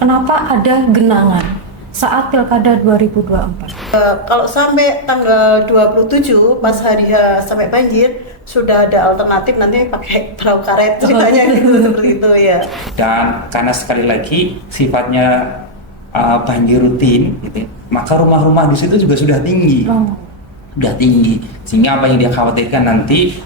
kenapa ada genangan saat Pilkada 2024? Kalau sampai tanggal 27 pas hari H sampai banjir sudah ada alternatif, nanti pakai perahu karet ceritanya gitu seperti itu ya. Dan karena sekali lagi sifatnya banjir rutin, gitu, maka rumah-rumah di situ juga sudah tinggi, sehingga apa yang dia khawatirkan nanti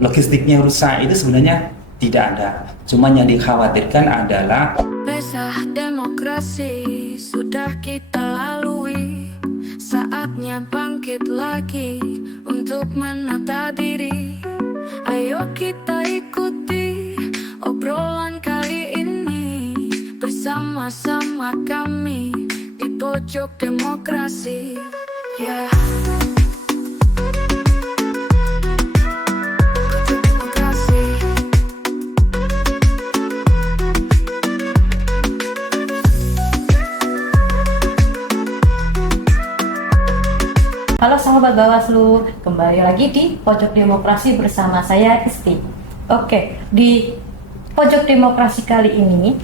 logistiknya rusak itu sebenarnya tidak ada. Cuma yang dikhawatirkan adalah Pesta demokrasi sudah kita lalui, saatnya bangkit lagi untuk menata diri. Ayo kita ikuti obrolan kali ini, bersama-sama kami di pojok demokrasi. Yeah. Halo sahabat Bawaslu, kembali lagi di Pojok Demokrasi bersama saya Isti. Oke, di Pojok Demokrasi kali ini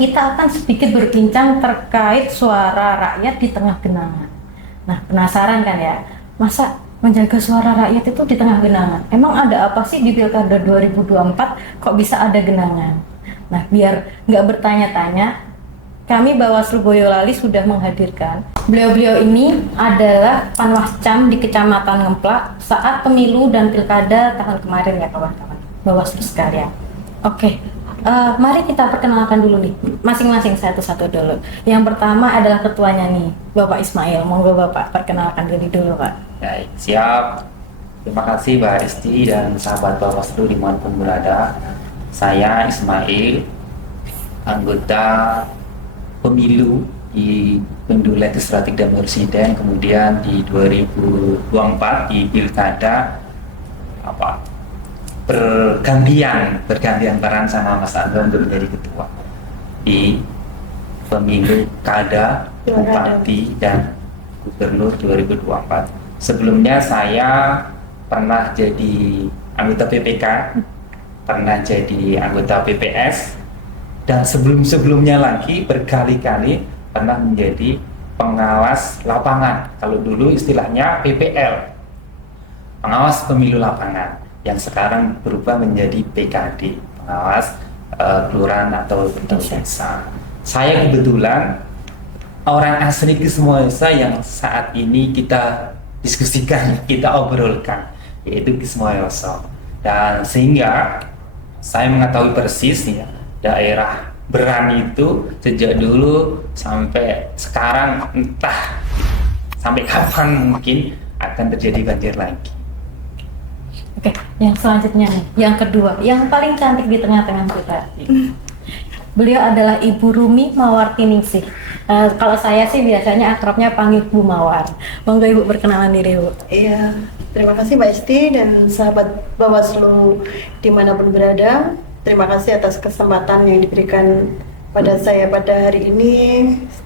kita akan sedikit berbincang terkait suara rakyat di tengah genangan. Nah, penasaran kan ya, masa menjaga suara rakyat itu di tengah genangan? Emang ada apa sih di Pilkada 2024 kok bisa ada genangan? Nah, biar nggak bertanya-tanya, kami Bawaslu Boyolali sudah menghadirkan. Beliau-beliau ini adalah Panwascam di Kecamatan Ngemplak saat pemilu dan pilkada tahun kemarin ya kawan-kawan Bawaslu sekalian. Oke, mari kita perkenalkan dulu nih, masing-masing satu-satu dulu. Yang pertama adalah ketuanya nih, Bapak Ismail. Monggo Bapak perkenalkan diri dulu Pak. baik, siap. Terima kasih Mbak Esti dan sahabat Bawaslu dimanapun berada. Saya Ismail, anggota pemilu di Pemilu Legislatif dan Presiden, kemudian di 2024 di pilkada bergantian peran sama Mas Angga untuk menjadi ketua di pemilu kada bupati dan gubernur 2024. Sebelumnya saya pernah jadi anggota PPK, pernah jadi anggota PPS, dan sebelum-sebelumnya lagi berkali-kali pernah menjadi pengawas lapangan. Kalau dulu istilahnya PPL, pengawas pemilu lapangan, yang sekarang berubah menjadi PKD, pengawas kelurahan atau desa. Saya kebetulan orang asli Kismoyoso yang saat ini kita diskusikan, kita obrolkan, yaitu Kismoyoso. Dan sehingga saya mengetahui persis ya, daerah Beran itu sejak dulu sampai sekarang, entah sampai kapan mungkin akan terjadi banjir lagi. Oke, yang selanjutnya nih, yang kedua, yang paling cantik di tengah-tengah kita. Beliau adalah Ibu Rumi Mawartiningsih. Kalau saya sih biasanya akrabnya panggil Bu Mawar. Monggo Ibu perkenalan diri Bu. Iya, terima kasih Mbak Esti dan sahabat Bawaslu dimanapun berada. Terima kasih atas kesempatan yang diberikan pada saya pada hari ini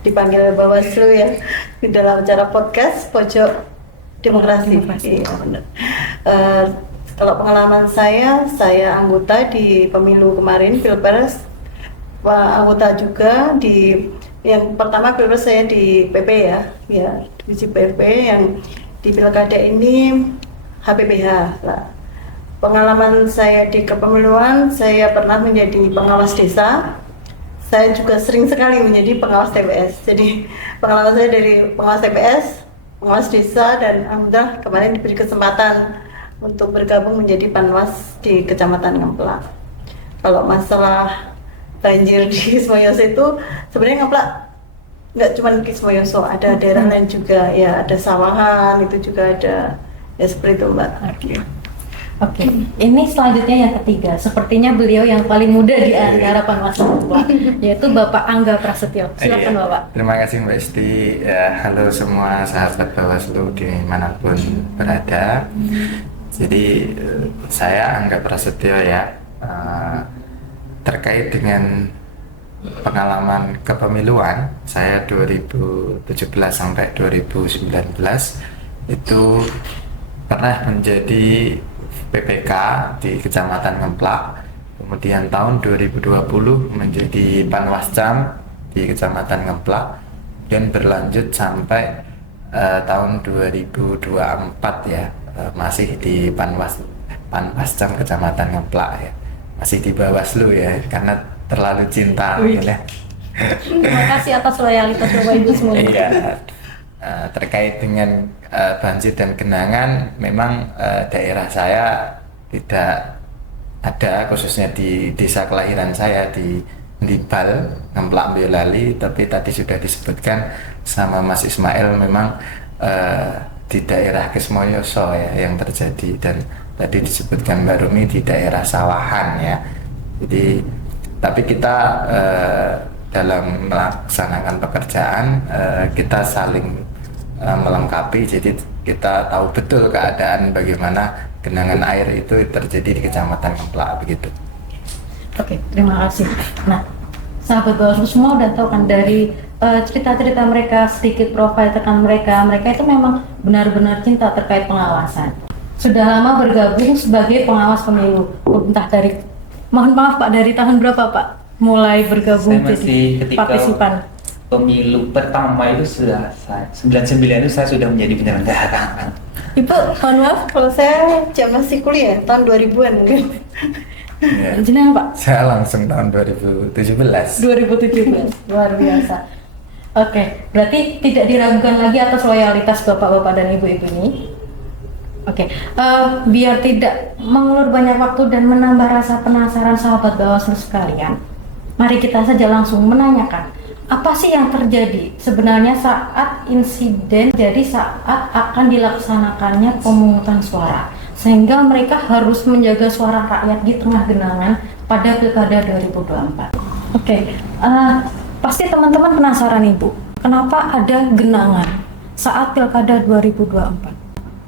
dipanggil Bawaslu ya di dalam acara podcast Pojok Demokrasi. Iya, benar. Kalau pengalaman saya anggota di pemilu kemarin Pilpres, anggota juga di yang pertama Pilpres saya di PP ya divisi PP, yang di pilkada ini HPPH lah. Pengalaman saya di kepemiluan, saya pernah menjadi pengawas desa. Saya juga sering sekali menjadi pengawas TPS. Jadi pengalaman saya dari pengawas TPS, pengawas desa, dan alhamdulillah kemarin diberi kesempatan untuk bergabung menjadi panwas di Kecamatan Ngemplak. Kalau masalah banjir di Kismoyoso itu sebenarnya Ngemplak nggak cuma Kismoyoso, ada daerah lain juga ya, ada Sawangan itu juga ada ya, seperti itu Mbak. Oke, ini selanjutnya yang ketiga. Sepertinya beliau yang paling muda di antara Panwaslu, yaitu Bapak Angga Prasetyo. Silakan Bapak. Terima kasih Mbak Esti. Halo semua sahabat Bawaslu dimanapun berada. Jadi saya Angga Prasetyo ya, terkait dengan pengalaman kepemiluan saya 2017 sampai 2019 itu pernah menjadi PPK di Kecamatan Ngemplak Kemudian tahun 2020 menjadi Panwascam di Kecamatan Ngeplak dan berlanjut sampai tahun 2024 ya, masih di Panwascam Kecamatan Ngeplak ya, masih di Bawaslu ya, karena terlalu cinta ya. Terima kasih atas loyalitas Bapak Ibu semua. Iya. Terkait dengan banjir dan genangan, memang daerah saya tidak ada, khususnya di desa kelahiran saya di Ndibal, Ngemplak Boyolali. Tapi tadi sudah disebutkan sama Mas Ismail, memang di daerah Kismoyoso ya yang terjadi, dan tadi disebutkan Mbak Rumi di daerah Sawahan ya. Jadi tapi kita dalam melaksanakan pekerjaan kita saling melengkapi, jadi kita tahu betul keadaan bagaimana genangan air itu terjadi di Kecamatan Ngeplak begitu. Oke, terima kasih. Nah, sahabat Bawaslu semua udah tahu kan dari cerita-cerita mereka, sedikit profil rekan mereka itu memang benar-benar cinta terkait pengawasan. Sudah lama bergabung sebagai pengawas pemilu. Entah dari, mohon maaf Pak, dari tahun berapa Pak mulai bergabung Saya masih jadi ketika partisipan? pemilu pertama itu sudah 99 itu saya sudah menjadi penyelenggara. Ibu, mohon maaf. Kalau saya jam masih kuliah tahun 2000-an mungkin. Ya. Jenengan Pak? Saya langsung tahun 2017. 2017, luar biasa. Oke, berarti tidak diragukan lagi atas loyalitas bapak-bapak dan ibu-ibu ini. Oke, biar tidak mengulur banyak waktu dan menambah rasa penasaran sahabat Bawaslu sekalian, mari kita saja langsung menanyakan, apa sih yang terjadi sebenarnya saat insiden jadi saat akan dilaksanakannya pemungutan suara, sehingga mereka harus menjaga suara rakyat di tengah genangan pada Pilkada 2024. Oke, pasti teman-teman penasaran Ibu, kenapa ada genangan saat Pilkada 2024?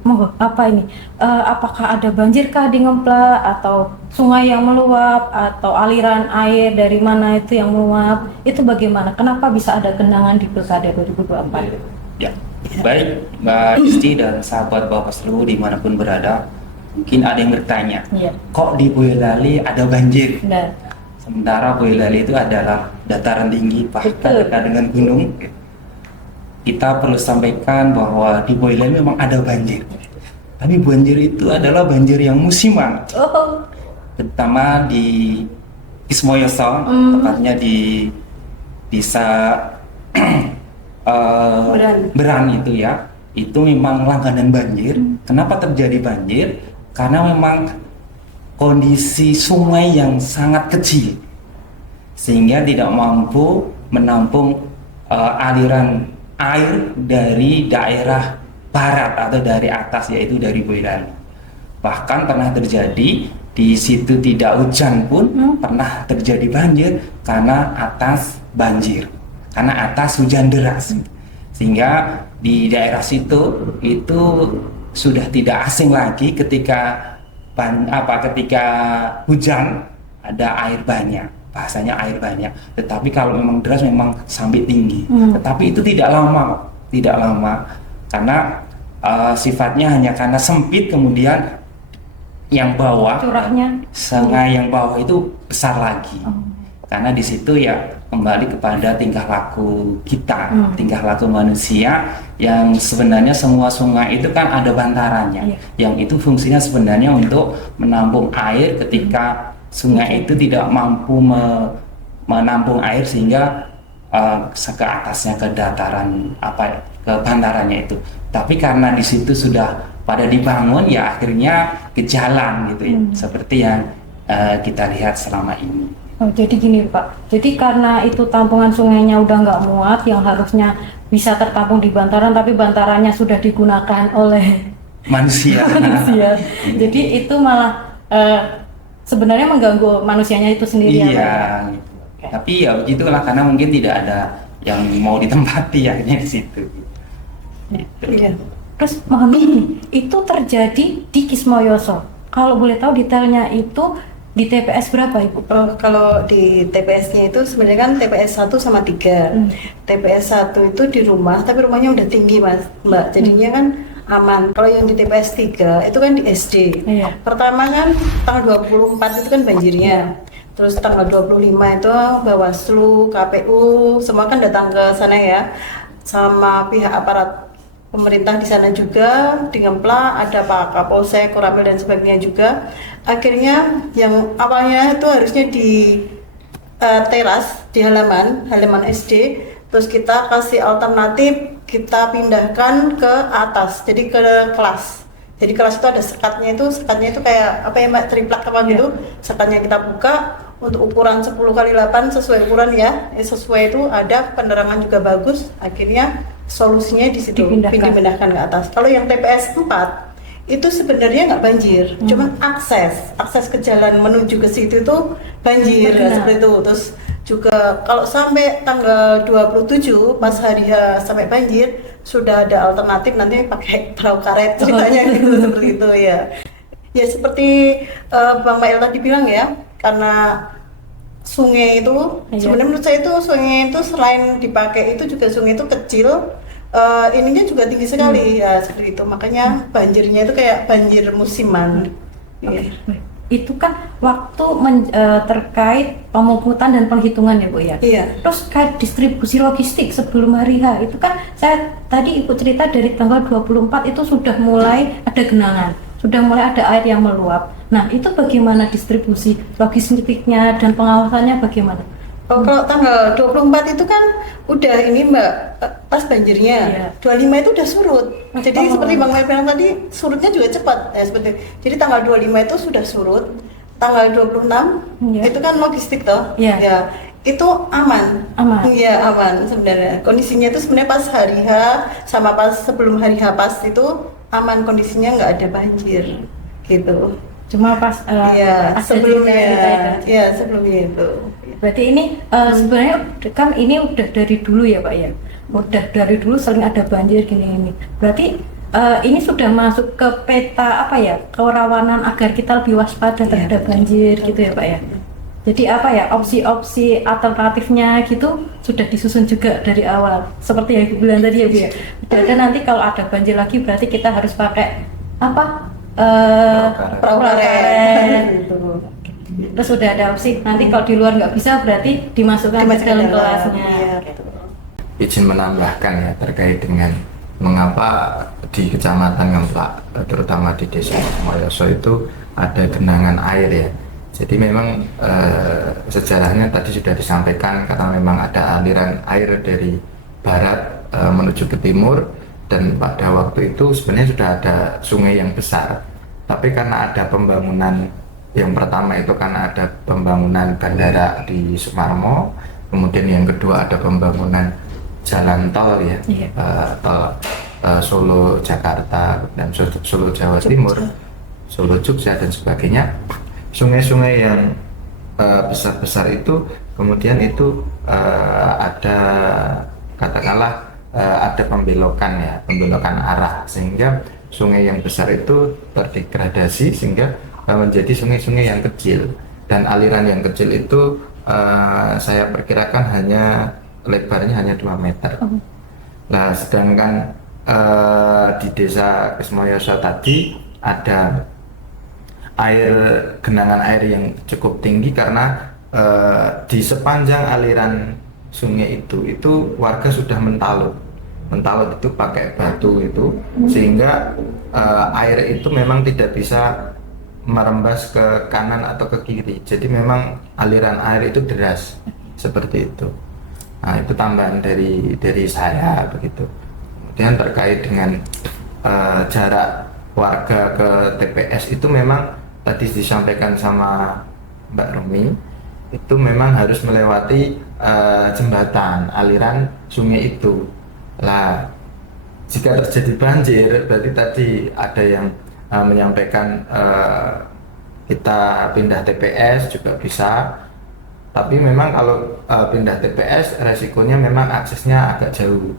Monggo, apa ini? Apakah ada banjirkah di Ngemplak, atau sungai yang meluap, atau aliran air dari mana itu yang meluap? Itu bagaimana? Kenapa bisa ada genangan di Pilkada 2024? Ya, baik Mbak Isti dan sahabat Bawaslu dimanapun berada, mungkin ada yang bertanya, Iya. kok di Boyolali ada banjir? Dan Sementara Boyolali itu adalah dataran tinggi, bahkan Betul. dekat dengan gunung. Kita perlu sampaikan bahwa di Boyolali memang ada banjir. Tapi banjir itu adalah banjir yang musiman, oh, terutama di Kismoyoso, tepatnya di desa Beran itu ya. Itu memang langganan banjir. Kenapa terjadi banjir? Karena memang kondisi sungai yang sangat kecil, sehingga tidak mampu menampung aliran air dari daerah barat atau dari atas, yaitu dari Boyolali. Bahkan pernah terjadi di situ tidak hujan pun pernah terjadi banjir karena atas banjir, karena atas hujan deras, sehingga di daerah situ itu sudah tidak asing lagi ketika ketika hujan ada air banyak, bahasanya air banyak. Tetapi kalau memang deras memang sampai tinggi. Tetapi itu tidak lama karena sifatnya hanya karena sempit, kemudian yang bawah, curahnya. sungai yang bawah itu besar lagi. Karena di situ ya kembali kepada tingkah laku kita, tingkah laku manusia, yang sebenarnya semua sungai itu kan ada bantarannya, yang itu fungsinya sebenarnya untuk menampung air ketika sungai itu tidak mampu menampung air, sehingga ke atasnya, ke dataran ke bantarannya itu. Tapi karena di situ sudah pada dibangun, ya akhirnya ke jalan gitu ya, seperti yang kita lihat selama ini. Oh, jadi gini Pak, jadi karena itu tampungan sungainya udah nggak muat, yang harusnya bisa tertampung di bantaran, tapi bantarannya sudah digunakan oleh Manusia. manusia. Jadi itu malah sebenarnya mengganggu manusianya itu sendiri. Iya. Ya, Pak? Gitu. Tapi ya begitulah, karena mungkin tidak ada yang mau ditempati akhirnya di situ. Gitu. Iya. Terus mohon ini, itu terjadi di Kismoyoso. Kalau boleh tahu detailnya itu di TPS berapa Ibu? Kalau di TPS-nya itu sebenarnya kan TPS 1 sama 3. TPS 1 itu di rumah, tapi rumahnya udah tinggi Mas, Mbak. Jadinya kan aman. Kalau yang di TPS 3 itu kan di SD. Iya. Pertama kan tanggal 24 itu kan banjirnya. Terus tanggal 25 itu Bawaslu, KPU, semua kan datang ke sana ya. Sama pihak aparat pemerintah di sana juga, di Ngempla ada Pak Kapolsek, Koramil dan sebagainya juga. Akhirnya yang awalnya itu harusnya di teras, di halaman SD, terus kita kasih alternatif, kita pindahkan ke atas, jadi ke kelas. Jadi kelas itu ada sekatnya itu kayak apa ya Mbak, triplek apa gitu. Sekatnya kita buka untuk ukuran 10 kali 8 sesuai ukuran ya. Sesuai itu ada penerangan juga bagus. Akhirnya solusinya di situ dipindahkan ke atas. Kalau yang TPS 4 itu sebenarnya nggak banjir, cuman akses ke jalan menuju ke situ itu banjir ya, seperti itu. Terus juga kalau sampai tanggal 27 pas hari H sampai banjir sudah ada alternatif, nanti pakai perahu karet ceritanya gitu seperti itu ya. Ya seperti Bang Mael tadi bilang ya, karena sungai itu sebenarnya menurut saya itu sungai itu selain dipakai itu juga sungai itu kecil, ininya juga tinggi sekali ya seperti itu, makanya banjirnya itu kayak banjir musiman. Iya. Itu kan waktu terkait pemungutan dan penghitungan ya Bu ya. Iya. Terus kayak distribusi logistik sebelum hari H itu kan saya tadi Ibu cerita dari tanggal 24 itu sudah mulai ada genangan, sudah mulai ada air yang meluap. Nah itu bagaimana distribusi logistiknya dan pengawasannya bagaimana? Kalau tanggal 24 itu kan udah ini Mbak, pas banjirnya. 25 itu udah surut. Jadi seperti Bang Mel bilang tadi, surutnya juga cepat ya seperti. Jadi tanggal 25 itu sudah surut. Tanggal 26 itu kan logistik toh. Ya. Itu aman. Iya, aman sebenarnya. Kondisinya itu sebenarnya pas hari H sama pas sebelum hari H pas itu aman, kondisinya nggak ada banjir gitu. Cuma pas sebelumnya itu. Berarti ini sebenarnya kan ini udah dari dulu ya Pak ya, udah dari dulu sering ada banjir gini. Berarti ini sudah masuk ke peta apa ya, kerawanan agar kita lebih waspada terhadap banjir gitu ya Pak ya. Jadi apa ya, opsi-opsi alternatifnya gitu sudah disusun juga dari awal. Seperti yang Ibu bilang tadi ya Bu ya. Dan nanti kalau ada banjir lagi berarti kita harus pakai apa? Perahu karet gitu. Terus sudah ada opsi, nanti kalau di luar nggak bisa berarti dimasukkan ke dalam kelasnya. Izin menambahkan ya terkait dengan mengapa di Kecamatan Ngemplak, terutama di Desa Moyoso itu ada genangan air ya. Jadi memang sejarahnya tadi sudah disampaikan, karena memang ada aliran air dari barat menuju ke timur, dan pada waktu itu sebenarnya sudah ada sungai yang besar, tapi karena ada pembangunan yang pertama itu karena ada pembangunan bandara di Sumarmo, kemudian yang kedua ada pembangunan jalan tol ya, tol Solo Jakarta dan Solo Jawa Timur, Solo Jogja dan sebagainya. Sungai-sungai yang besar-besar itu kemudian itu ada katakanlah ada pembelokan arah, sehingga sungai yang besar itu terdegradasi sehingga menjadi sungai-sungai yang kecil, dan aliran yang kecil itu saya perkirakan lebarnya hanya 2 meter. Nah sedangkan di Desa Kesmoyoso tadi ada genangan air yang cukup tinggi, karena di sepanjang aliran sungai itu warga sudah mentalut itu pakai batu itu, sehingga air itu memang tidak bisa merembas ke kanan atau ke kiri. Jadi memang aliran air itu deras seperti itu. Nah itu tambahan dari saya begitu. Kemudian terkait dengan jarak warga ke TPS itu memang tadi disampaikan sama Mbak Rumi, itu memang harus melewati jembatan aliran sungai itu. Lah, jika terjadi banjir, berarti tadi ada yang menyampaikan kita pindah TPS juga bisa. Tapi memang kalau pindah TPS resikonya memang aksesnya agak jauh.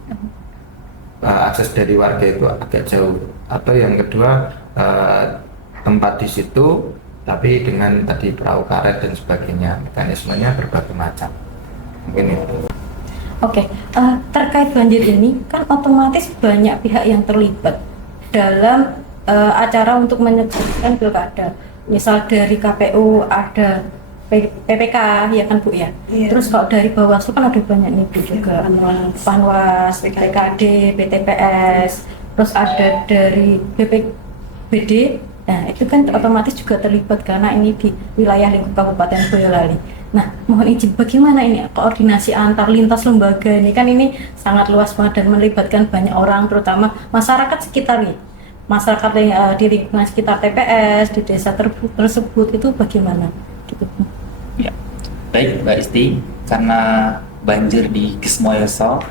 Akses dari warga itu agak jauh. Atau yang kedua tempat di situ tapi dengan tadi perahu karet dan sebagainya, mekanismenya berbagai macam. Mungkin itu. Oke, terkait banjir ini kan otomatis banyak pihak yang terlibat. dalam acara untuk menyelenggarakan pilkada. Misal dari KPU ada PPK ya kan Bu ya. Iya. Terus kalau dari Bawaslu kan ada banyak nih Bu juga. Panwas, PKD, PTPS, terus ada dari BPBD. Nah itu kan otomatis juga terlibat karena ini di wilayah lingkup Kabupaten Boyolali. Nah mohon izin, bagaimana ini koordinasi antar lintas lembaga ini, kan ini sangat luas banget dan melibatkan banyak orang, terutama masyarakat sekitar nih. Masyarakat yang di lingkungan sekitar TPS, di desa tersebut itu bagaimana? Gitu. Ya, baik Mbak Isti, karena banjir di Kismoyoso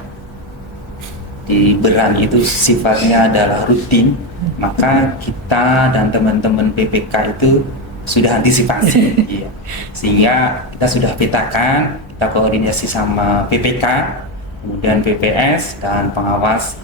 di Berang itu sifatnya adalah rutin, maka kita dan teman-teman PPK itu sudah antisipasi, ya. Sehingga kita sudah petakan, kita koordinasi sama PPK, kemudian PPS dan pengawas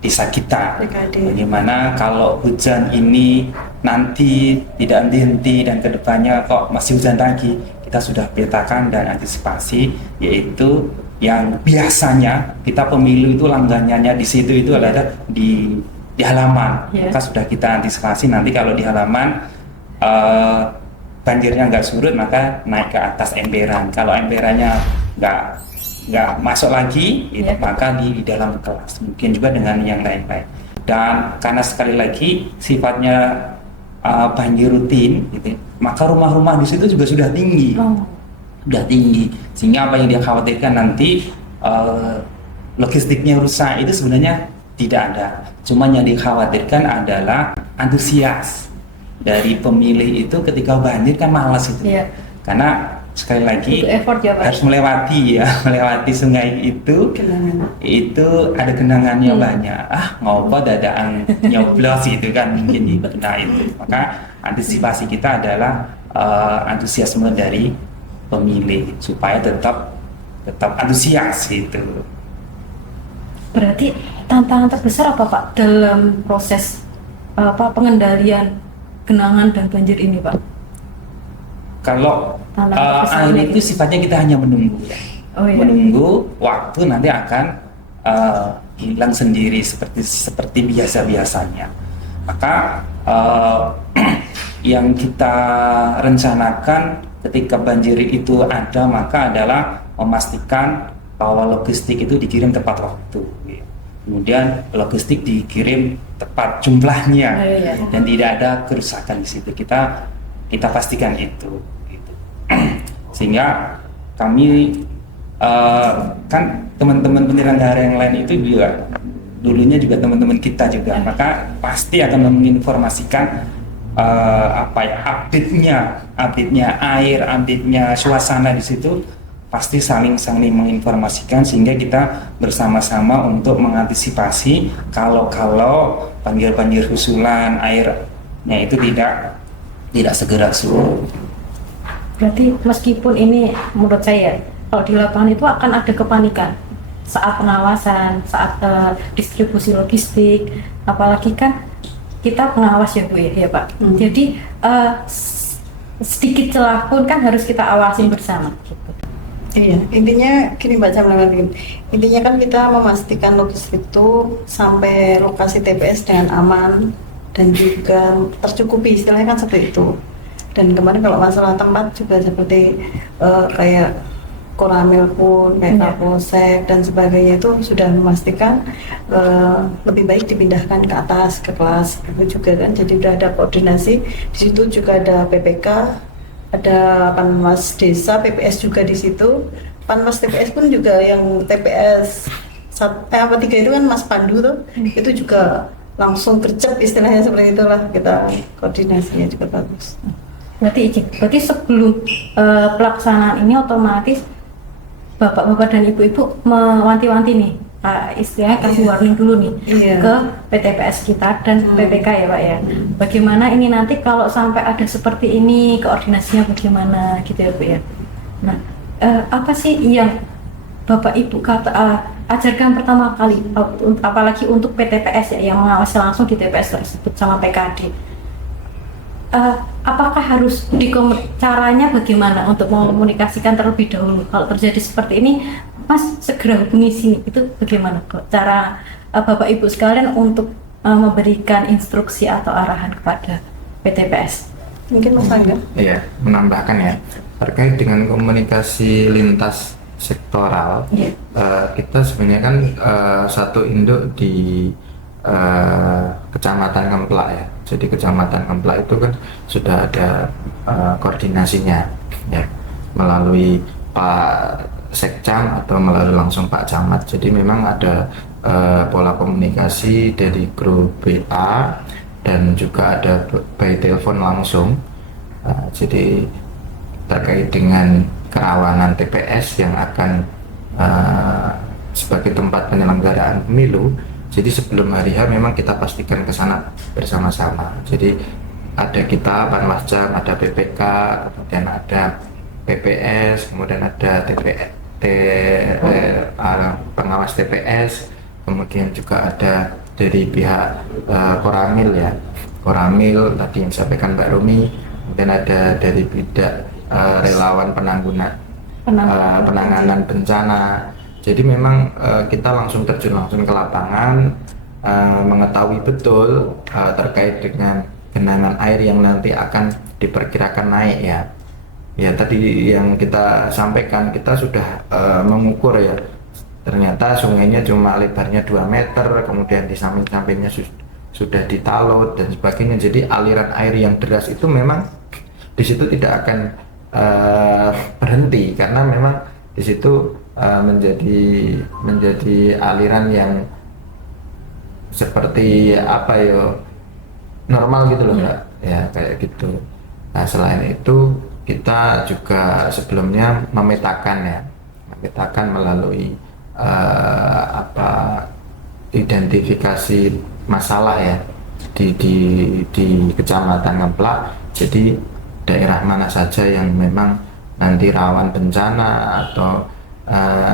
desa kita. PKD. Bagaimana kalau hujan ini nanti tidak henti-henti dan kedepannya kok masih hujan lagi, kita sudah petakan dan antisipasi, yaitu yang biasanya kita pemilu itu langganannya di situ itu adalah di halaman. Yeah. Maka sudah kita antisipasi nanti kalau di halaman banjirnya nggak surut, maka naik ke atas emperan. Kalau emperannya nggak masuk lagi, Yeah. maka di dalam kelas, mungkin juga dengan yang lain-lain. Dan karena sekali lagi sifatnya banjir rutin, gitu, maka rumah-rumah di situ juga sudah tinggi. Udah tinggi, sehingga apa yang dia khawatirkan nanti logistiknya rusak itu sebenarnya tidak ada. Cuma yang dikhawatirkan adalah antusias dari pemilih itu ketika banjir kan malas itu. Iya. Karena sekali lagi Itu effort ya Pak. harus melewati sungai itu. Genangan. Itu ada genangannya banyak. Ngopo dadaan nyoblos itu kan mungkin di benak itu. Maka antisipasi kita adalah antusiasme dari pemilih supaya tetap antusias itu. Berarti tantangan terbesar apa Pak dalam proses pengendalian genangan dan banjir ini Pak? Kalau Tantangan terbesar air ini. itu sifatnya kita hanya menunggu, ya. Oh iya. Menunggu waktu nanti akan hilang sendiri seperti biasa-biasanya. Maka yang kita rencanakan ketika banjir itu ada, maka adalah memastikan bahwa logistik itu dikirim tepat waktu, ya. Kemudian logistik dikirim tepat jumlahnya, Oh, iya. dan tidak ada kerusakan di situ. Kita pastikan itu, gitu. Sehingga kami kan teman-teman penyelenggara yang lain itu juga dulunya juga teman-teman kita juga, maka pasti akan menginformasikan update-nya air, update-nya suasana di situ, pasti saling menginformasikan sehingga kita bersama-sama untuk mengantisipasi kalau banjir susulan airnya itu tidak segera surut. Berarti meskipun ini menurut saya kalau di lapangan itu akan ada kepanikan saat pengawasan, saat distribusi logistik, apalagi kan kita pengawas ya Bu ya Pak. Jadi sedikit celah pun kan harus kita awasin bersama. Gitu. Iya, intinya gini Mbak Jamil, intinya kan kita memastikan logistik itu sampai lokasi TPS dengan aman dan juga tercukupi, istilahnya kan seperti itu. Dan kemarin kalau masalah tempat juga seperti kayak Koramil pun, kayak Kapolsek dan sebagainya itu sudah memastikan lebih baik dipindahkan ke atas, ke kelas itu juga kan. Jadi sudah ada koordinasi, di situ juga ada PPK, ada Panwas Desa, PPS juga di situ. Panwas TPS pun juga yang TPS 3 itu kan Mas Pandu tuh, itu juga langsung gercep istilahnya seperti itulah, kita koordinasinya juga bagus. Berarti sebelum pelaksanaan ini otomatis bapak-bapak dan ibu-ibu mewanti-wanti nih, istilahnya kasih warning dulu nih ke PTPS kita dan PPK ya Pak ya. Bagaimana ini nanti kalau sampai ada seperti ini, koordinasinya bagaimana gitu ya Bu ya. Nah, apa sih yang Bapak Ibu ajarkan pertama kali, apalagi untuk PTPS ya, yang mengawasi langsung di TPS tersebut sama PKD? Apakah harus caranya bagaimana untuk mengomunikasikan terlebih dahulu kalau terjadi seperti ini, Mas segera hubungi sini, itu bagaimana cara Bapak Ibu sekalian untuk memberikan instruksi atau arahan kepada PTPS? Mungkin Mas Angga. Iya, menambahkan ya, terkait dengan komunikasi lintas sektoral, Iya. kita sebenarnya kan satu induk di Kecamatan Kemplak ya. Jadi Kecamatan Kemplak itu kan sudah ada koordinasinya ya, melalui Pak Sekcam atau melalui langsung Pak Camat. Jadi memang ada pola komunikasi dari grup BA dan juga ada by telepon langsung. Jadi terkait dengan kerawanan TPS yang akan sebagai tempat penyelenggaraan pemilu. Jadi sebelum hari H memang kita pastikan ke sana bersama-sama. Jadi ada kita Panwasjam, ada PPK, kemudian ada PPS, kemudian ada pengawas TPS, kemudian juga ada dari pihak Koramil ya, Koramil tadi yang disampaikan Mbak Rumi, kemudian ada dari bidang relawan penanganan bencana. Jadi memang kita langsung terjun langsung ke lapangan, mengetahui betul terkait dengan genangan air yang nanti akan diperkirakan naik ya. Ya tadi yang kita sampaikan, kita sudah mengukur ya, ternyata sungainya cuma lebarnya 2 meter, kemudian di samping-sampingnya sudah ditalut dan sebagainya. Jadi aliran air yang deras itu memang di situ tidak akan berhenti, karena memang di situ menjadi aliran yang seperti apa ya, normal gitu loh Mbak ya, kayak gitu. Nah selain itu kita juga sebelumnya memetakan melalui identifikasi masalah ya di Kecamatan Kemplak. Jadi daerah mana saja yang memang nanti rawan bencana atau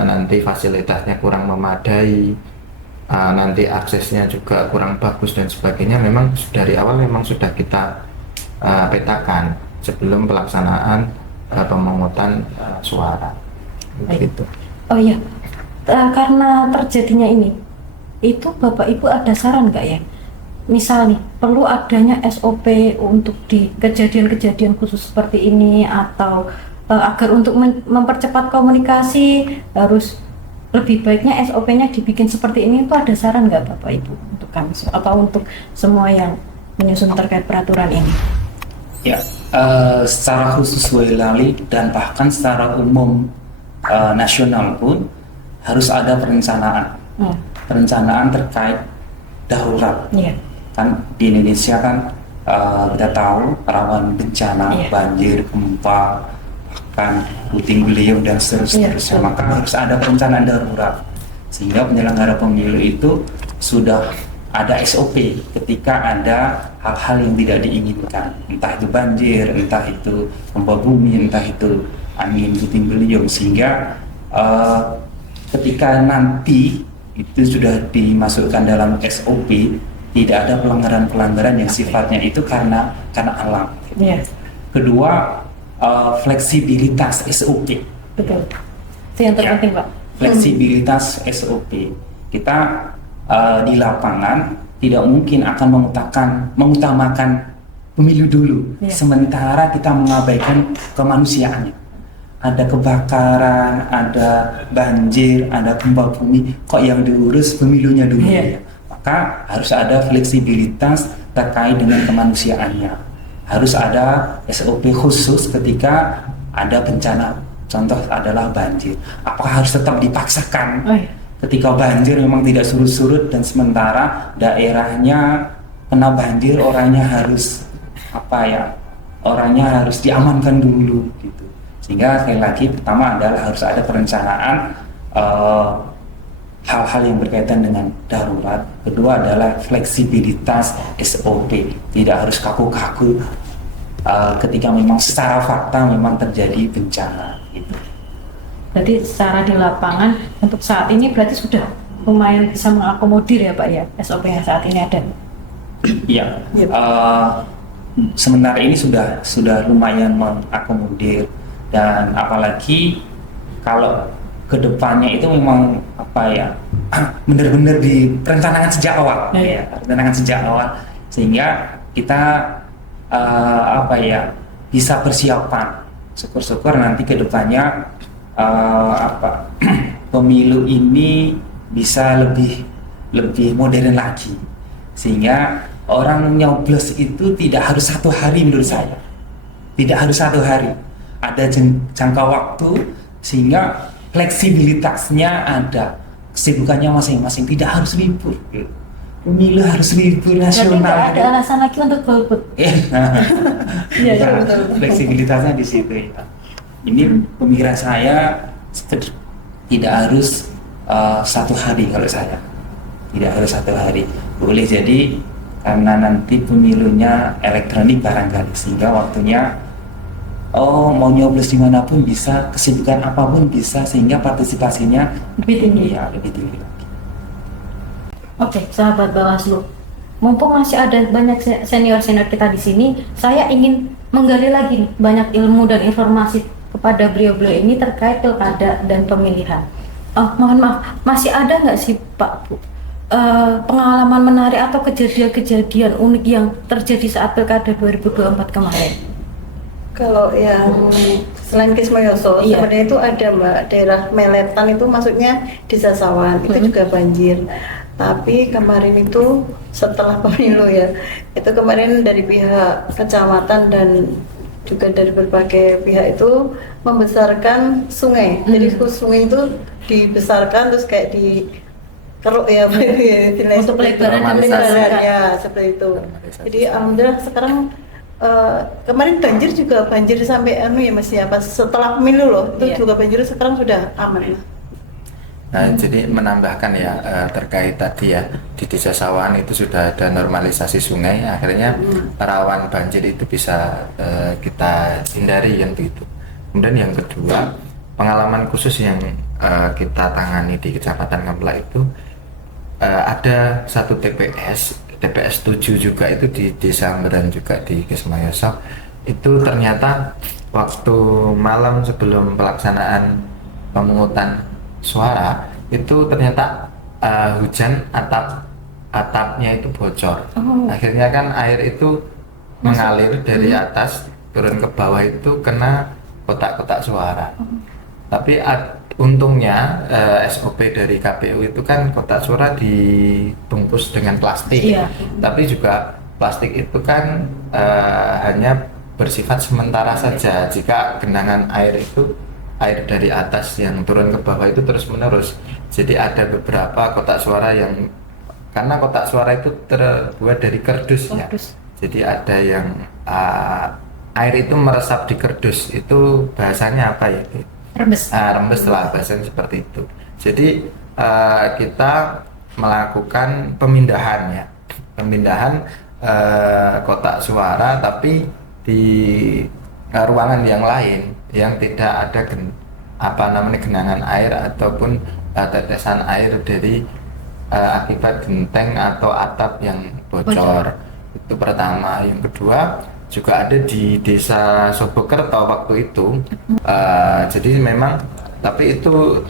nanti fasilitasnya kurang memadai, nanti aksesnya juga kurang bagus dan sebagainya, memang dari awal memang sudah kita petakan sebelum pelaksanaan pemungutan suara. Begitu. Oh iya, karena terjadinya ini, itu Bapak Ibu ada saran nggak ya? Misal nih, perlu adanya SOP untuk di kejadian-kejadian khusus seperti ini, atau agar untuk mempercepat komunikasi harus lebih baiknya SOP-nya dibikin seperti ini, itu ada saran nggak Bapak Ibu untuk kami atau untuk semua yang menyusun terkait peraturan ini? Ya, secara khusus Boyolali dan bahkan secara umum nasional pun harus ada perencanaan terkait darurat. Iya. Kan di Indonesia kan kita tahu rawan bencana, Iya. banjir, gempa, bahkan puting beliung dan seterusnya. Iya, Maka harus ada perencanaan darurat sehingga penyelenggara pemilu itu sudah ada SOP ketika ada hal-hal yang tidak diinginkan, entah itu banjir, entah itu gempa bumi, entah itu angin puting beliung, sehingga ketika nanti itu sudah dimasukkan dalam SOP, tidak ada pelanggaran-pelanggaran yang sifatnya itu karena alam. Iya. Kedua, fleksibilitas SOP. Betul. Itu yang terpenting, Pak. Fleksibilitas SOP. Kita di lapangan tidak mungkin akan mengutamakan pemilu dulu, sementara kita mengabaikan kemanusiaannya. Ada kebakaran, ada banjir, ada gempa bumi, kok yang diurus pemilunya dulu ya? Maka harus ada fleksibilitas terkait dengan kemanusiaannya. Harus ada SOP khusus ketika ada bencana. Contoh adalah banjir. Apakah harus tetap dipaksakan? Ketika banjir memang tidak surut-surut dan sementara daerahnya kena banjir, orangnya harus diamankan dulu gitu. Sehingga sekali lagi pertama adalah harus ada perencanaan hal-hal yang berkaitan dengan darurat. Kedua adalah fleksibilitas SOP, tidak harus kaku-kaku ketika memang secara fakta memang terjadi bencana gitu. Berarti secara di lapangan untuk saat ini berarti sudah lumayan bisa mengakomodir ya Pak ya, SOP yang saat ini ada. Iya. Sementara ini sudah lumayan mengakomodir, dan apalagi kalau kedepannya itu memang apa ya benar-benar direncanakan sejak awal, ya, rencanakan sejak awal sehingga kita apa ya bisa persiapan. Syukur-syukur nanti kedepannya apa pemilu ini bisa lebih modern lagi sehingga orang nyoblos itu tidak harus 1 hari menurut saya, tidak harus 1 hari, ada jangka waktu sehingga fleksibilitasnya ada, kesibukannya masing-masing, tidak harus libur. Pemilu harus libur nasional. Jadi nggak ada alasan lagi untuk golput. Iya, betul. Fleksibilitasnya di situ ya. Ini pemikiran saya tidak harus 1 hari kalau saya. Tidak harus 1 hari. Boleh jadi karena nanti pemilunya elektronik barangkali sehingga waktunya mau nyoblos dimanapun bisa, kesibukan apapun bisa sehingga partisipasinya Lebih tinggi. ya lebih tinggi lagi. Oke, sahabat Bawaslu, mumpung masih ada banyak senior-senior kita di sini, saya ingin menggali lagi nih, banyak ilmu dan informasi kepada beliau-beliau ini terkait pilkada dan pemilihan. Mohon maaf, masih ada nggak sih Pak Bu pengalaman menarik atau kejadian-kejadian unik yang terjadi saat pilkada 2024 kemarin? Kalau yang selain Kismoyoso, Iya. sebenarnya itu ada Mbak, daerah Meletan itu maksudnya di Sasawan, itu juga banjir. Tapi kemarin itu setelah pemilu ya, itu kemarin dari pihak kecamatan dan juga dari berbagai pihak itu membesarkan sungai. Jadi sungai itu dibesarkan terus kayak dikeruk ya, Untuk pelebaran dan pelebaran ya seperti itu. Jadi alhamdulillah sekarang kemarin banjir juga banjir sampai ya Mas ya, pas setelah pemilu loh itu Iya. juga banjir, sekarang sudah aman lah. Nah, jadi menambahkan ya terkait tadi ya di Desa Sawan itu sudah ada normalisasi sungai, akhirnya rawan banjir itu bisa kita hindari yang begitu. Kemudian yang kedua, pengalaman khusus yang kita tangani di Kecamatan Kempla itu ada satu TPS 7 juga itu di Desa Amberan juga di Kismoyoso. Itu ternyata waktu malam sebelum pelaksanaan pemungutan suara itu ternyata hujan atapnya itu bocor. Akhirnya kan air itu mengalir dari atas turun ke bawah itu kena kotak-kotak suara. Tapi untungnya SOP dari KPU itu kan kotak suara dibungkus dengan plastik. Iya. Tapi juga plastik itu kan hanya bersifat sementara saja. Jika genangan air itu air dari atas yang turun ke bawah itu terus menerus. Jadi ada beberapa kotak suara yang karena kotak suara itu terbuat dari kardus ya. Jadi ada yang air itu meresap di kardus, itu bahasanya apa ya? Rembes. Rembes lah bahasanya seperti itu. Jadi kita melakukan pemindahan ya, pemindahan kotak suara tapi di ruangan yang lain yang tidak ada genangan air ataupun tetesan air dari akibat genteng atau atap yang bocor. Itu pertama. Yang kedua juga ada di Desa Sobokerto waktu itu. Jadi memang tapi itu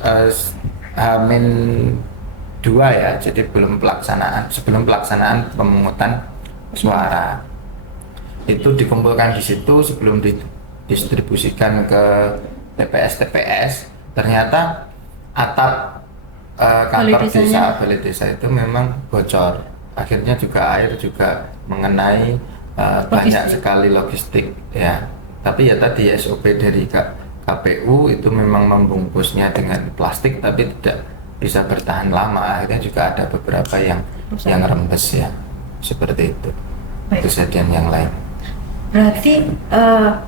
H-2 ya, jadi sebelum pelaksanaan pemungutan suara. Itu dikumpulkan di situ sebelum didistribusikan ke TPS. Ternyata atap kantor balai desa itu memang bocor. Akhirnya juga air juga mengenai banyak sekali logistik ya. Tapi ya tadi SOP dari KPU itu memang membungkusnya dengan plastik tapi tidak bisa bertahan lama. Akhirnya juga ada beberapa yang rembes ya. Seperti itu. Kejadian yang lain. Berarti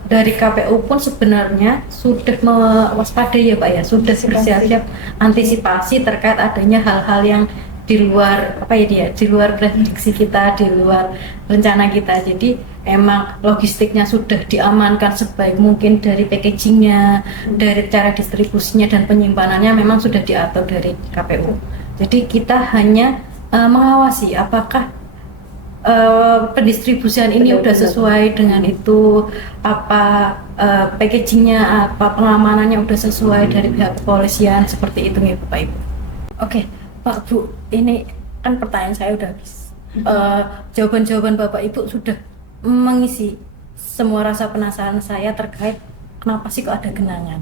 dari KPU pun sebenarnya sudah mewaspadai ya Pak ya, sudah bersiap-siap antisipasi terkait adanya hal-hal yang di luar di luar prediksi kita, di luar rencana kita. Jadi emang logistiknya sudah diamankan sebaik mungkin, dari packagingnya, dari cara distribusinya dan penyimpanannya memang sudah diatur dari KPU. Jadi kita hanya mengawasi apakah pendistribusian ini sudah sesuai dengan itu, apa packagingnya apa, pengamanannya udah sesuai dari pihak kepolisian seperti itu ya Bapak Ibu. Oke, Pak Bu, ini kan pertanyaan saya udah habis. Jawaban-jawaban Bapak Ibu sudah mengisi semua rasa penasaran saya terkait kenapa sih kok ada genangan.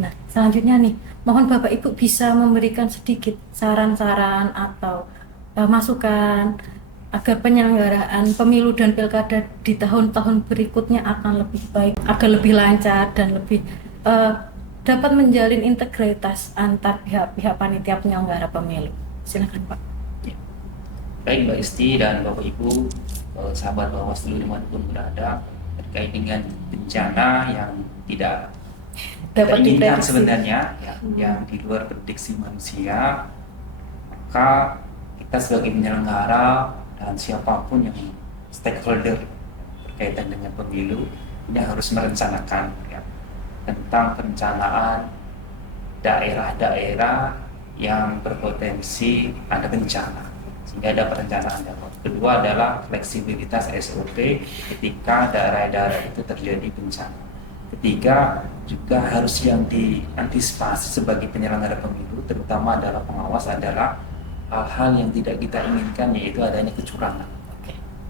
Nah, selanjutnya nih, mohon Bapak Ibu bisa memberikan sedikit saran-saran atau masukan agar penyelenggaraan pemilu dan pilkada di tahun-tahun berikutnya akan lebih baik, agar lebih lancar dan lebih dapat menjalin integritas antar pihak-pihak panitia penyelenggara pemilu. Silakan Pak. Baik Mbak Isti dan Bapak Ibu, sahabat Bawaslu dimanapun berada, terkait dengan bencana yang tidak kita Dapat inginkan diprediksi. sebenarnya, ya, yang di luar prediksi manusia, maka kita sebagai penyelenggara dan siapapun yang stakeholder berkaitan dengan pemilu ini harus merencanakan, ya, tentang perencanaan daerah-daerah yang berpotensi ada bencana, sehingga ada perencanaan dapat. Kedua adalah fleksibilitas SOP ketika daerah-daerah itu terjadi bencana. Ketiga, juga harus yang diantisipasi sebagai penyelenggara pemilu, terutama adalah pengawas, adalah hal-hal yang tidak kita inginkan, yaitu adanya kecurangan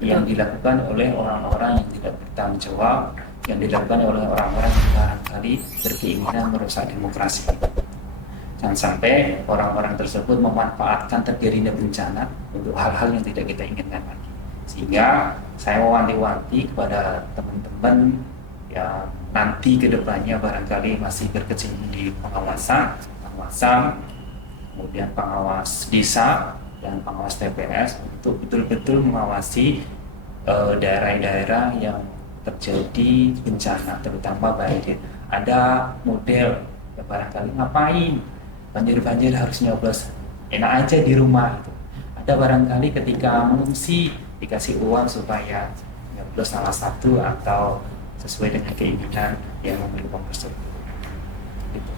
yang dilakukan oleh orang-orang yang tidak bertanggung jawab, yang dilakukan oleh orang-orang yang barangkali berkeinginan merusak demokrasi. Jangan sampai orang-orang tersebut memanfaatkan terjadinya bencana untuk hal-hal yang tidak kita inginkan lagi. Sehingga saya mewanti-wanti kepada teman-teman yang nanti ke depannya barangkali masih berkecimpung di pengawasan, kemudian pengawas desa dan pengawas TPS untuk betul-betul mengawasi daerah-daerah yang terjadi bencana, terutama banjir. Ada model ya, barangkali ngapain banjir harus nyoblos, enak aja di rumah gitu. Ada barangkali ketika mengungsi dikasih uang supaya nyoblos salah satu atau sesuai dengan keinginan yang memiliki uang tersebut. Gitu.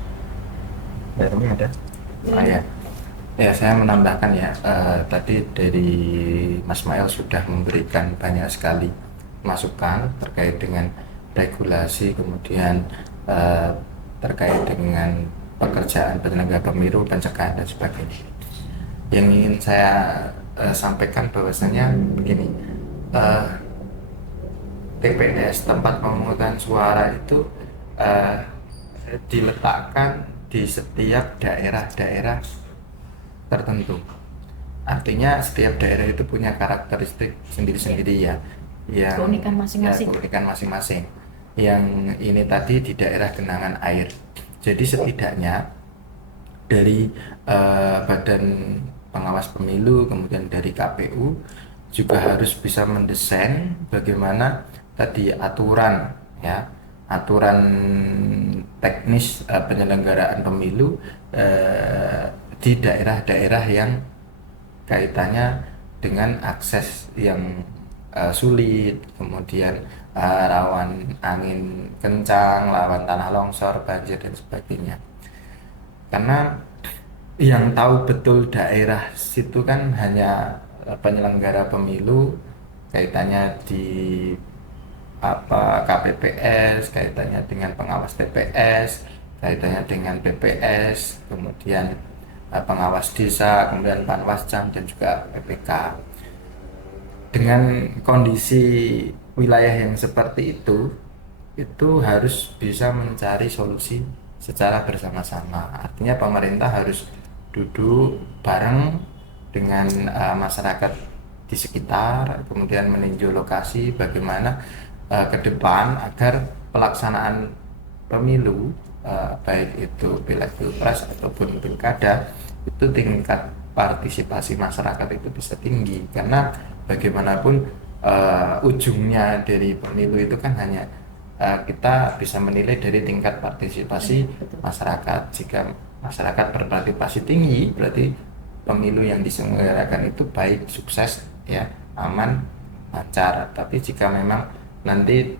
Ini ada. Ya, saya menambahkan ya, tadi dari Mas Mael sudah memberikan banyak sekali masukan terkait dengan regulasi, kemudian terkait dengan pekerjaan penyelenggara pemilu, pencegahan dan sebagainya. Yang ingin saya sampaikan bahwasanya begini, TPS, tempat pemungutan suara itu diletakkan di setiap daerah-daerah tertentu. Artinya setiap daerah itu punya karakteristik sendiri-sendiri ya, yang Keunikan masing-masing. keunikan masing-masing. Yang ini tadi di daerah genangan air. Jadi setidaknya dari Badan Pengawas Pemilu, kemudian dari KPU juga harus bisa mendesain bagaimana tadi aturan ya, aturan teknis penyelenggaraan pemilu di daerah-daerah yang kaitannya dengan akses yang sulit, kemudian rawan angin kencang, rawan tanah longsor, banjir dan sebagainya. Karena yang tahu betul daerah situ kan hanya penyelenggara pemilu, kaitannya di KPPS, kaitannya dengan pengawas TPS, kaitannya dengan PPS, kemudian pengawas desa, kemudian Panwascam dan juga PPK. Dengan kondisi wilayah yang seperti itu harus bisa mencari solusi secara bersama-sama. Artinya pemerintah harus duduk bareng dengan masyarakat di sekitar, kemudian meninjau lokasi bagaimana ke depan agar pelaksanaan pemilu baik itu pileg, pilpres ataupun pilkada itu tingkat partisipasi masyarakat itu bisa tinggi, karena bagaimanapun ujungnya dari pemilu itu kan hanya kita bisa menilai dari tingkat partisipasi masyarakat. Jika masyarakat berpartisipasi tinggi, berarti pemilu yang diselenggarakan itu baik, sukses ya, aman, lancar. Tapi jika memang nanti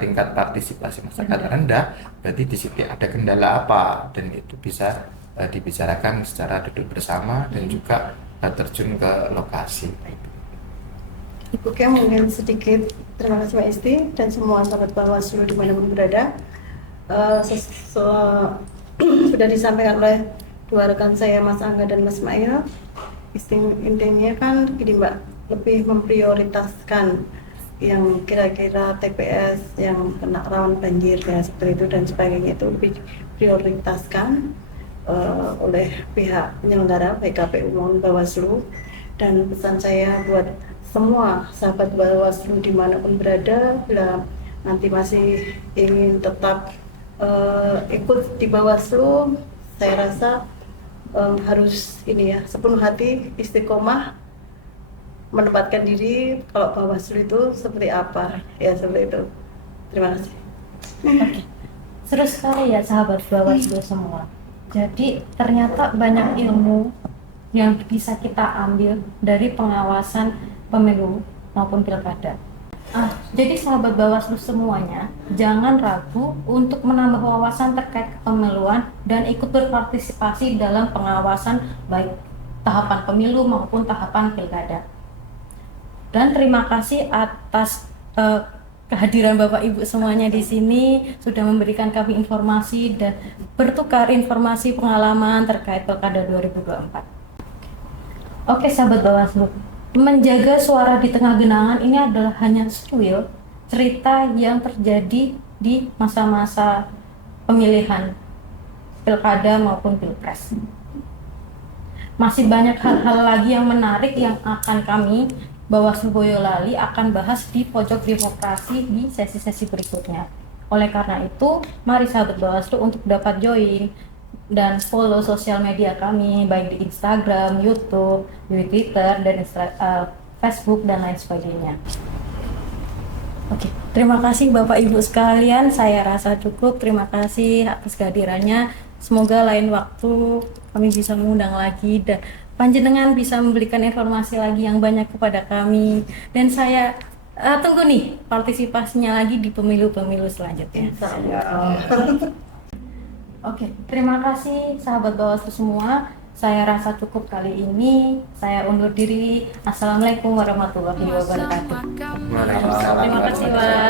tingkat partisipasi masyarakat rendah, berarti di situ ada kendala apa, dan itu bisa dibicarakan secara duduk bersama dan juga terjun ke lokasi. Ibu Kem mungkin sedikit terima kasih Mbak Isti dan semua sahabat Bawaslu dimanapun berada. Sudah disampaikan oleh dua rekan saya, Mas Angga dan Mas Mail. Intinya kan gini Mbak, lebih memprioritaskan yang kira-kira TPS yang kena rawan banjir ya seperti itu dan sebagainya, itu lebih prioritaskan oleh pihak penyelenggara baik KPU maupun Bawaslu. Dan pesan saya buat semua sahabat Bawaslu dimanapun berada, bila nanti masih ingin tetap ikut di Bawaslu, saya rasa harus ini ya, sepenuh hati istiqomah menempatkan diri kalau Bawaslu itu seperti apa ya, seperti itu. Terima kasih. Oke, seru sekali ya sahabat Bawaslu semua. Jadi ternyata banyak ilmu yang bisa kita ambil dari pengawasan pemilu maupun pilkada. Jadi sahabat Bawaslu semuanya, jangan ragu untuk menambah wawasan terkait kepemiluan dan ikut berpartisipasi dalam pengawasan baik tahapan pemilu maupun tahapan pilkada. Dan terima kasih atas kehadiran Bapak Ibu semuanya di sini, sudah memberikan kami informasi dan bertukar informasi pengalaman terkait Pilkada 2024. Oke sahabat Bawaslu, menjaga suara di tengah genangan ini adalah hanya secuil cerita yang terjadi di masa-masa pemilihan Pilkada maupun Pilpres. Masih banyak hal-hal lagi yang menarik yang akan kami Bawaslu Boyolali akan bahas di pojok demokrasi di sesi-sesi berikutnya. Oleh karena itu, mari sahabat Bawaslu untuk dapat join dan follow sosial media kami baik di Instagram, YouTube, di Twitter, dan Facebook dan lain sebagainya. Oke, terima kasih Bapak Ibu sekalian, saya rasa cukup. Terima kasih atas kehadirannya. Semoga lain waktu kami bisa mengundang lagi dan panjenengan bisa memberikan informasi lagi yang banyak kepada kami, dan saya tunggu nih partisipasinya lagi di pemilu-pemilu selanjutnya. Oke, terima kasih sahabat Bawaslu semua. Saya rasa cukup kali ini. Saya undur diri. Assalamualaikum warahmatullahi wabarakatuh. Waalaikumsalam. Terima kasih, Pak.